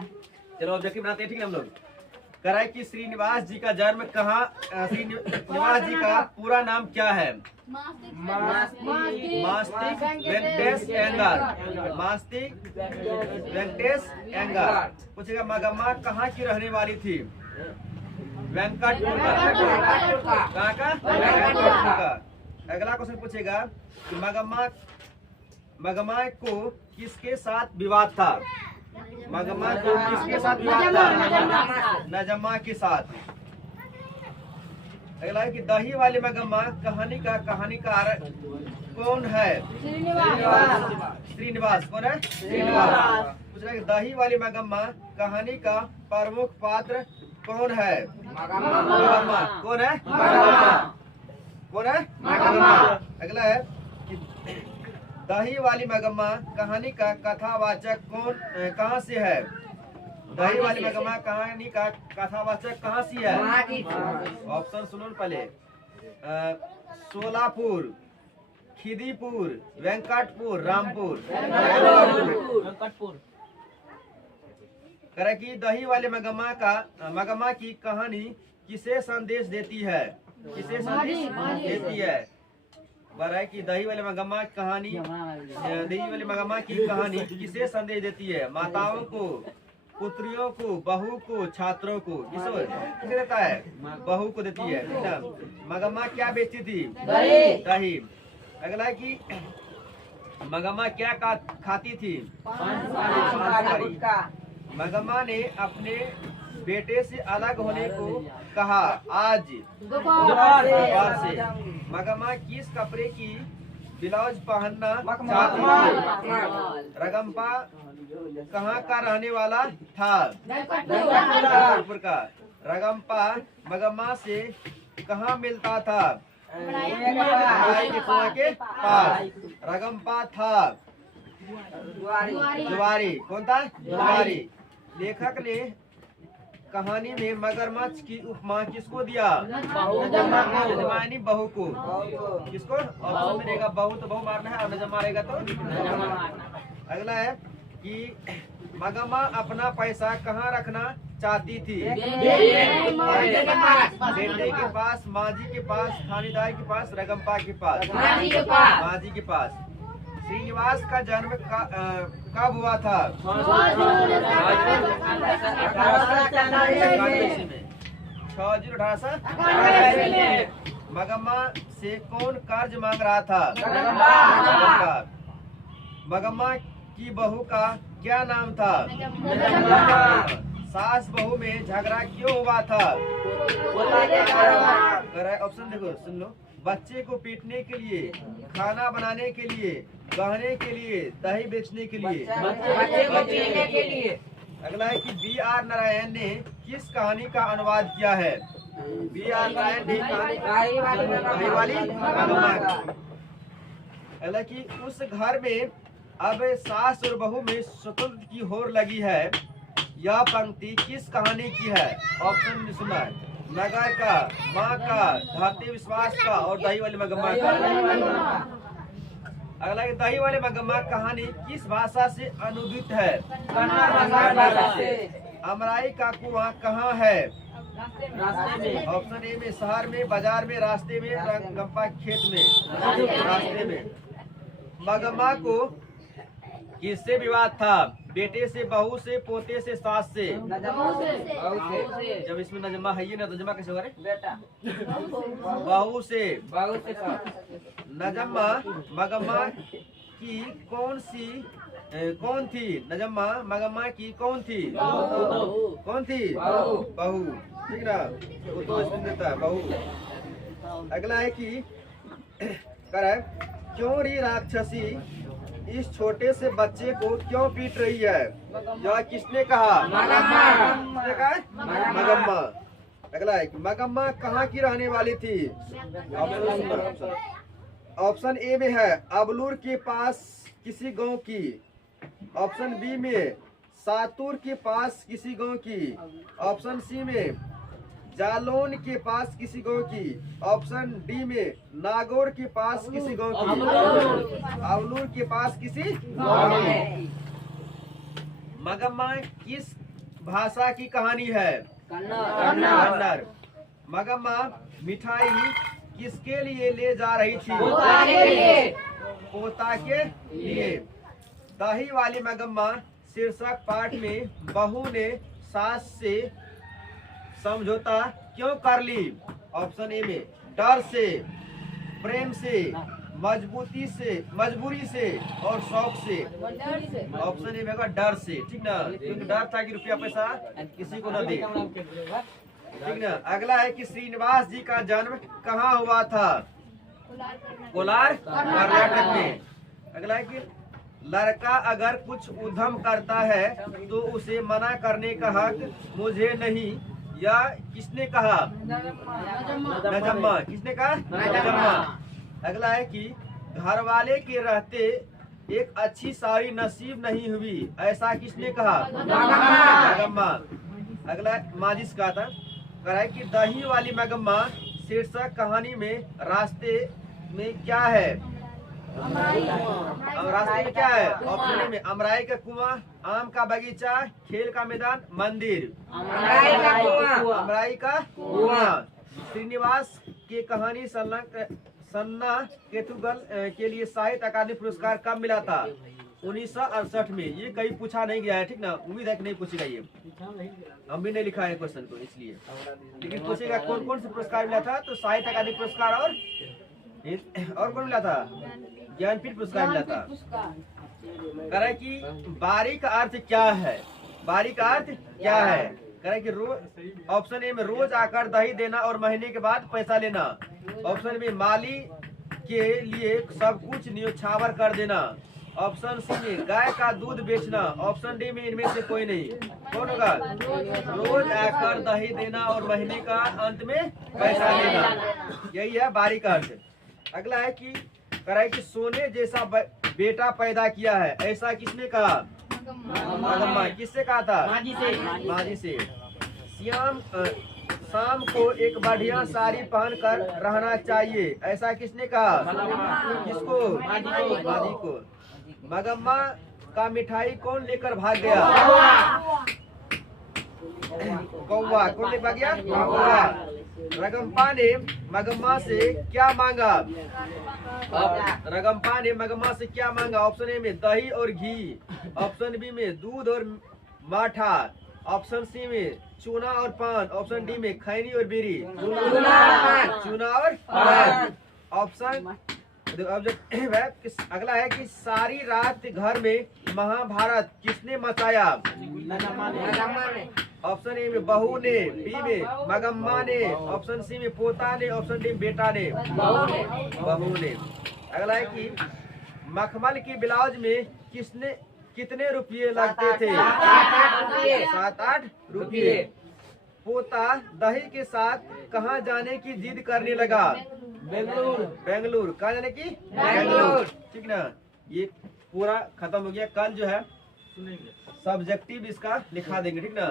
चलो ऑब्जेक्टिव बनाते हैं, ठीक है हम लोग। कह है कि श्रीनिवास जी का जन्म कहाँ, श्रीनिवास जी का पूरा नाम क्या है? मास्तिक वेंकटेश अयंगार। मास्तिक वेंकटेश अयंगार। पूछेगा मगम्मा कहाँ की रहने वाली थी? वेंकटपुर का। कहाँ का? वेंकटपुर का। अगला क्वेश्चन पूछेगा कि मगम्मा को किसके साथ विवाद था? मगम्मा को किसके साथ विवाद था? नजम्मा के साथ। अगला है कि दही वाली मगम्मा कहानी का कहानीकार कौन है? श्रीनिवास। कौन है? श्रीनिवास। पूछ रहा है कि दही वाली मगम्मा कहानी का प्रमुख पात्र कौन है? मगम्मा। कौन है? कौन है? मगम्मा। अगला है कि दही वाली मगम्मा कहानी का कथावाचक कहाँ से है? दही वाली मगम्मा कहानी का कथावाचक कहाँ से है? ऑप्शन सुनो पहले। सोलापुर, खिदीपुर, वेंकटपुर, रामपुर। करे कि दही वाले मगम्मा की कहानी किसे संदेश देती है? किसे संदेश देती है? है कि दही वाले मगम्मा की कहानी किसे संदेश देती है? माताओं को, पुत्रियों को, बहू को, छात्रों को। किसे देता है? बहू को देती है। मगम्मा क्या बेचती थी? दही। अगला है कि मगम्मा क्या खाती थी? मगम्मा ने अपने बेटे से अलग होने को कहा आज दोपहर से। मगम्मा किस कपड़े की ब्लाउज पहनना चाहती थी? रगम्पा कहाँ का रहने वाला था? वेंकटपुर का। रगम्पा मगम्मा से कहाँ मिलता था? के कुआं के पास। रगम्पा था जुआरी। कौन था? जुआरी। लेखक ने कहानी में मगरमच्छ की उपमा किसको दिया? नजमानी बहू को। किसको? ऑप्शन में रहेगा बहू तो बहू मारना है और नजमा रहेगा तो नजमा। अगला है कि मगम्मा अपना पैसा कहाँ रखना चाहती थी? बेटे के पास, माजी के पास, थानेदार के पास, रगम्पा के पास। माजी के पास। श्रीनिवास का जन्म कब हुआ था? 1898। मगम्मा से कौन कर्ज मांग रहा था? मगम्मा की बहू का क्या नाम था? सास बहू में झगड़ा क्यों हुआ था? ऑप्शन देखो, सुन लो। बच्चे को पीटने के लिए, खाना बनाने के लिए, गहने के लिए, दही बेचने के लिए। अगला है कि B.R. नारायण ने किस कहानी का अनुवाद किया है? B.R. नारायण ने दही वाली मगम्मा। अगला कि उस घर में अब सास और बहू में स्वतंत्र की होड़ लगी है। यह पंक्ति किस कहानी की है? ऑप्शन में सुना है। नगर का, माँ का, धरती विश्वास का और दही वाली मगम्मा का। अगला दही वाले मगम्मा कहानी किस भाषा से अनुदित है? अमराई का कुआं कहाँ है? ऑप्शन ए में शहर में, बाजार में, रास्ते में, रगम्पा खेत में। रास्ते में। मगम्मा को किससे विवाद था? बेटे से, बहू से, पोते से, सास से। जब इसमें नजमा है ही ना, नजमा कैसे हो रहा? बहू से। नजम्मा मगम्मा की कौन थी? नजम्मा मगम्मा की कौन थी? कौन थी? बहू। ठीक ना, वो तो इसमें देता है बहू। अगला है कि क्यों री राक्षसी इस छोटे से बच्चे को क्यों पीट रही है? यह किसने कहा? मगम्मा। अगला है कि मगम्मा कहाँ की रहने वाली थी? ऑप्शन ए में है अबलूर के पास किसी गांव की। ऑप्शन बी में सातूर के पास किसी गांव की। ऑप्शन सी में जालौन के पास किसी गांव की। ऑप्शन डी में नागौर के पास किसी गांव की। अबलूर के पास किसी गांव में। मगम्मा किस भाषा की कहानी है? कन्नड़। मगम्मा मिठाई किसके लिए ले जा रही थी? पोता के लिए। दही वाली मगम्मा शीर्षक पाठ में बहू ने सास से समझौता क्यों कर ली? ऑप्शन ए में डर से, प्रेम से, मजबूरी से और शौक से। ऑप्शन ए में होगा डर से, ठीक ना, क्योंकि डर था कि रुपया पैसा किसी को न दे, ठीक ना। अगला है कि श्रीनिवास जी का जन्म कहाँ हुआ था? कोलार, कर्नाटक में। अगला है कि लड़का अगर कुछ उद्यम करता है तो उसे मना करने का हक मुझे नहीं, या किसने कहा? नजम्मा। किसने कहा? नजम्मा। अगला है कि घर वाले के रहते एक अच्छी साड़ी नसीब नहीं हुई, ऐसा किसने कहा? मगम्मा। अगला माझिस का था, कह रहा है कि दही वाली मगम्मा शीर्षक कहानी में रास्ते में क्या है? रास्ते में क्या है? ऑप्शन में अमराई का कुआं, आम का बगीचा, खेल का मैदान, मंदिर। अमराई का कुआं। श्रीनिवास की कहानी सन्ना केतुगल के लिए साहित्य अकादमी पुरस्कार कब मिला था? 1968 में। ये कहीं पूछा नहीं गया है, ठीक ना, उम्मीद है कि नहीं पूछेगा, ये हम भी नहीं लिखा है क्वेश्चन को इसलिए, लेकिन पूछेगा कौन कौन से पुरस्कार मिला था, तो साहित्य अकादमी पुरस्कार और कौन मिला था? ज्ञानपीठ पुरस्कार मिला था। कह रहा है कि बारी का अर्थ क्या है? बारी का अर्थ क्या है? कह रहा है कि रोज, ऑप्शन ए में रोज आकर दही देना और महीने के बाद पैसा लेना। ऑप्शन बी माली के लिए सब कुछ न्योछावर कर देना। ऑप्शन सी में गाय का दूध बेचना। ऑप्शन डी में इनमें से कोई नहीं। कौन होगा? रोज आकर दही देना और महीने का अंत में पैसा लेना, यही है बारी का अर्थ। अगला है कि कह रहा है कि सोने जैसा बेटा पैदा किया है, ऐसा किसने कहा? मगम्मा। किससे कहा था? माजी से। शाम को एक बढ़िया साड़ी पहनकर रहना चाहिए, ऐसा किसने कहा? किसको? माजी को। मगम्मा का मिठाई कौन लेकर भाग गया? कौवा। कौन लेकर भाग गया? कौवा। रगम्पा ने मगम्मा से क्या मांगा? रगम्पा ने मगम्मा से क्या मांगा? ऑप्शन ए में दही और घी। ऑप्शन बी में दूध और माठा। ऑप्शन सी में चूना और पान। ऑप्शन डी में खैनी और बीड़ी। चूना और पान। ऑप्शन अगला है कि सारी रात घर में महाभारत किसने मचाया? ऑप्शन ए में बहू ने, बी में मगम्मा ने, ऑप्शन सी में पोता ने, ऑप्शन डी में बेटा ने, बहू ने। अगला है कि मखमल की ब्लाउज में कितने रुपये लगते थे? 7-8 रुपये। पोता दही के साथ कहाँ जाने की जिद करने लगा? बेंगलुरु। कहाँ जाने की? बेंगलुरु, ठीक ना। ये पूरा खत्म हो गया। कल जो है सब्जेक्टिव इसका लिखा देंगे, ठीक ना।